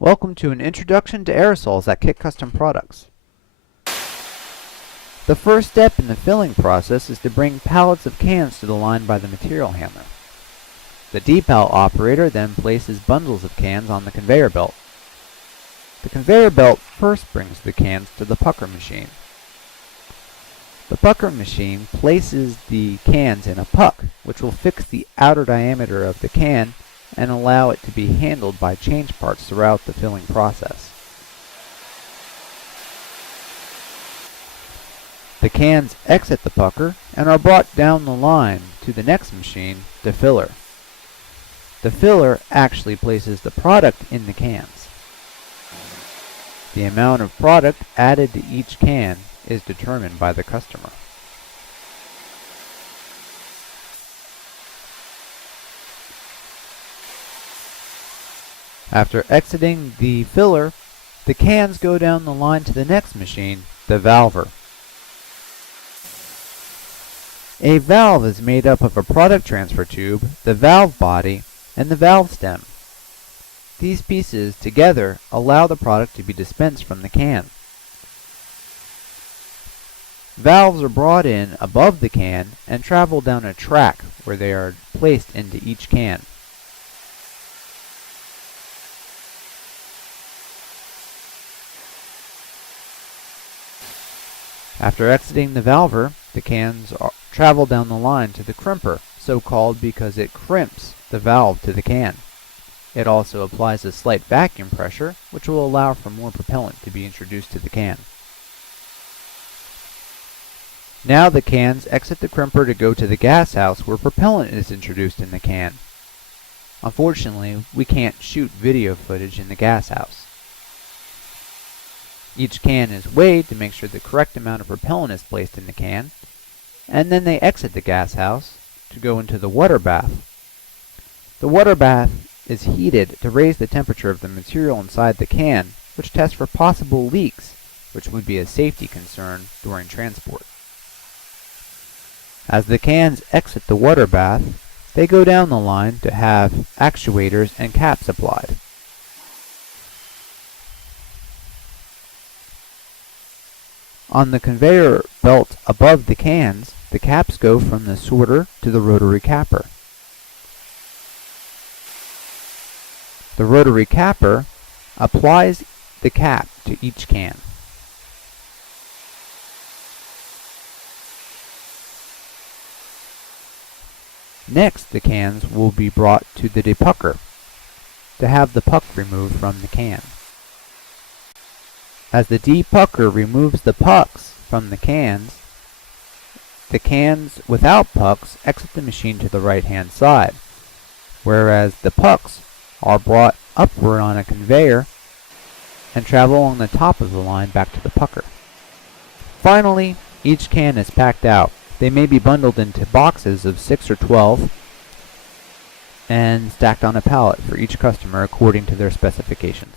Welcome to an introduction to aerosols at Kit Custom Products. The first step in the filling process is to bring pallets of cans to the line by the material handler. The D-pallet operator then places bundles of cans on the conveyor belt. The conveyor belt first brings the cans to the pucker machine. The pucker machine places the cans in a puck, which will fix the outer diameter of the can and allow it to be handled by change parts throughout the filling process. The cans exit the pucker and are brought down the line to the next machine, the filler. The filler actually places the product in the cans. The amount of product added to each can is determined by the customer. After exiting the filler, the cans go down the line to the next machine, the valver. A valve is made up of a product transfer tube, the valve body, and the valve stem. These pieces together allow the product to be dispensed from the can. Valves are brought in above the can and travel down a track where they are placed into each can. After exiting the valver, the cans travel down the line to the crimper, so called because it crimps the valve to the can. It also applies a slight vacuum pressure, which will allow for more propellant to be introduced to the can. Now the cans exit the crimper to go to the gas house where propellant is introduced in the can. Unfortunately, we can't shoot video footage in the gas house. Each can is weighed to make sure the correct amount of propellant is placed in the can, and then they exit the gas house to go into the water bath. The water bath is heated to raise the temperature of the material inside the can, which tests for possible leaks, which would be a safety concern during transport. As the cans exit the water bath, they go down the line to have actuators and caps applied. On the conveyor belt above the cans, the caps go from the sorter to the rotary capper. The rotary capper applies the cap to each can. Next, the cans will be brought to the depucker to have the puck removed from the can. As the depucker removes the pucks from the cans without pucks exit the machine to the right-hand side, whereas the pucks are brought upward on a conveyor and travel along the top of the line back to the pucker. Finally, each can is packed out. They may be bundled into boxes of 6 or 12 and stacked on a pallet for each customer according to their specifications.